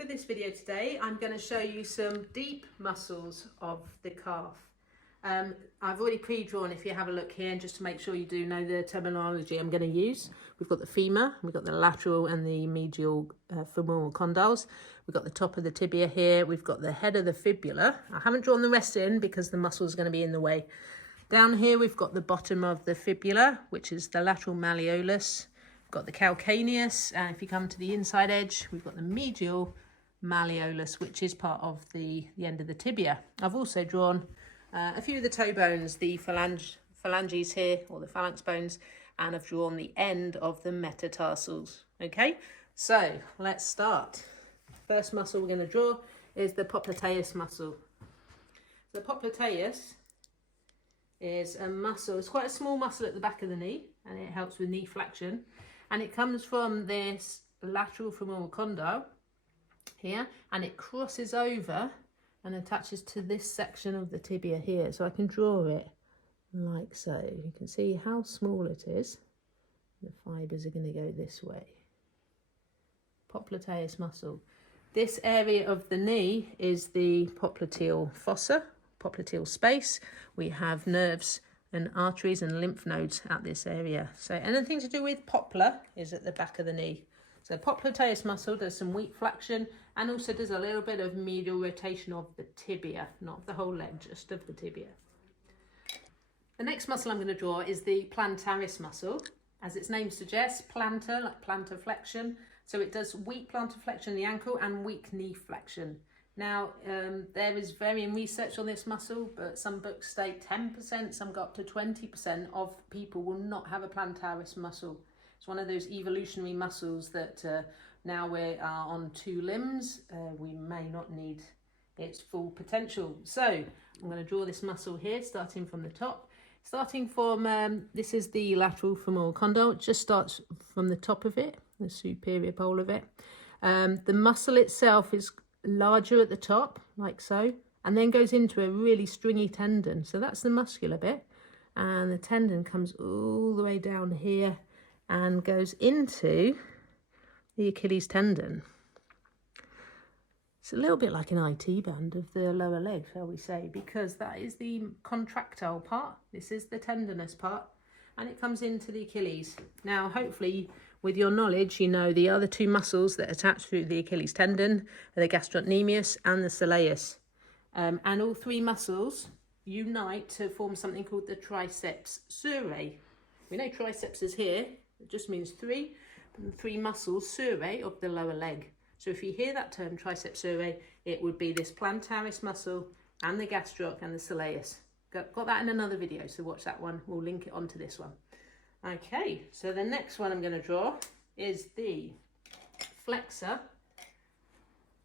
For this video today, I'm going to show you some deep muscles of the calf. I've already pre-drawn, if you have a look here, just to make sure you do know the terminology I'm going to use. We've got the femur, we've got the lateral and the medial femoral condyles. We've got the top of the tibia here, we've got the head of the fibula. I haven't drawn the rest in because the muscle is going to be in the way. Down here we've got the bottom of the fibula, which is the lateral malleolus. We've got the calcaneus, and if you come to the inside edge, we've got the medial malleolus, which is part of the end of the tibia. I've also drawn a few of the toe bones, the phalanges here, or the phalanx bones, and I've drawn the end of the metatarsals. Okay, so let's start. First muscle we're going to draw is the popliteus muscle. The popliteus is a muscle, it's quite a small muscle at the back of the knee, and it helps with knee flexion, and it comes from this lateral femoral condyle here, and it crosses over and attaches to this section of the tibia here. So I can draw it like so. You can see how small it is. The fibres are going to go this way. Popliteus muscle. This area of the knee is the popliteal fossa, popliteal space. We have nerves and arteries and lymph nodes at this area. So anything to do with poplar is at the back of the knee. So popliteus muscle does some weak flexion and also does a little bit of medial rotation of the tibia, not the whole leg, just of the tibia. The next muscle I'm going to draw is the plantaris muscle. As its name suggests, plantar, like plantar flexion. So it does weak plantar flexion in the ankle and weak knee flexion. Now, there is varying research on this muscle, but some books state 10%, some go up to 20% of people will not have a plantaris muscle. It's one of those evolutionary muscles that now we are on two limbs, we may not need its full potential. So I'm going to draw this muscle here, starting from the top. Starting from, this is the lateral femoral condyle. It just starts from the top of it, the superior pole of it. The muscle itself is larger at the top, like so, and then goes into a really stringy tendon. So that's the muscular bit, and the tendon comes all the way down here and goes into the Achilles tendon. It's a little bit like an IT band of the lower leg, shall we say, because that is the contractile part. This is the tendinous part, and it comes into the Achilles. Now, hopefully, with your knowledge, you know the other two muscles that attach through the Achilles tendon are the gastrocnemius and the soleus. And all three muscles unite to form something called the triceps surae. We know triceps is here. It just means three muscles surae of the lower leg. So if you hear that term, triceps surae, it would be this plantaris muscle and the gastroc and the soleus. Got that in another video, so watch that one. We'll link it onto this one. Okay, so the next one I'm going to draw is the Flexor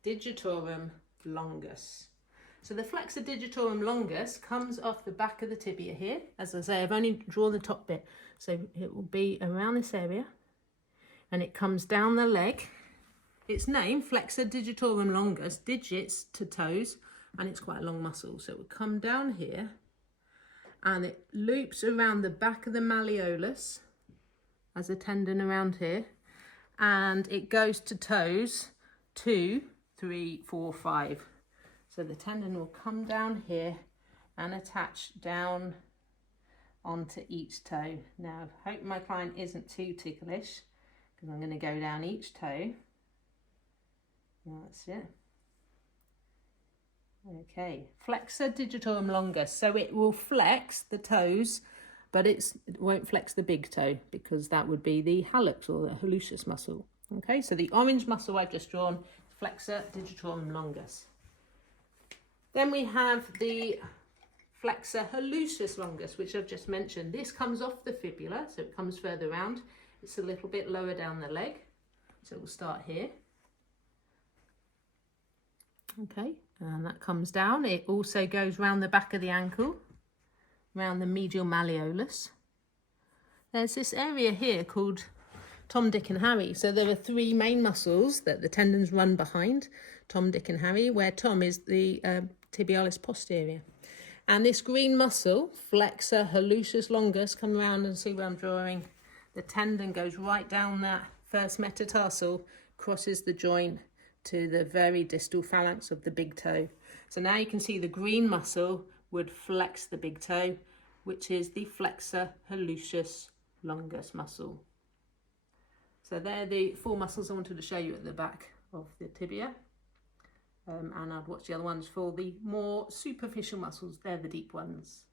Digitorum Longus. So the Flexor Digitorum Longus comes off the back of the tibia here. As I say, I've only drawn the top bit, so it will be around this area, and it comes down the leg. Its name, Flexor Digitorum Longus, digits to toes, and it's quite a long muscle, so it will come down here, and it loops around the back of the malleolus as a tendon around here, and it goes to toes 2, 3, 4, 5. So the tendon will come down here and attach down onto each toe. Now, I hope my client isn't too ticklish, because I'm going to go down each toe. That's it. Okay, Flexor Digitorum Longus. So it will flex the toes, but it won't flex the big toe, because that would be the hallux or the Hallucis muscle. Okay, so the orange muscle I've just drawn, Flexor Digitorum Longus. Then we have the Flexor Hallucis Longus, which I've just mentioned. This comes off the fibula, so it comes further around. It's a little bit lower down the leg. So we'll start here. Okay, and that comes down. It also goes round the back of the ankle, round the medial malleolus. There's this area here called Tom, Dick and Harry. So there are three main muscles that the tendons run behind, Tom, Dick and Harry, where Tom is the tibialis posterior. And this green muscle, Flexor Hallucis Longus, come around and see where I'm drawing. The tendon goes right down that first metatarsal, crosses the joint, to the very distal phalanx of the big toe. So now you can see the green muscle would flex the big toe, which is the flexor hallucis longus muscle. So they're the 4 muscles I wanted to show you at the back of the tibia. And I'd watch the other ones for the more superficial muscles. They're the deep ones.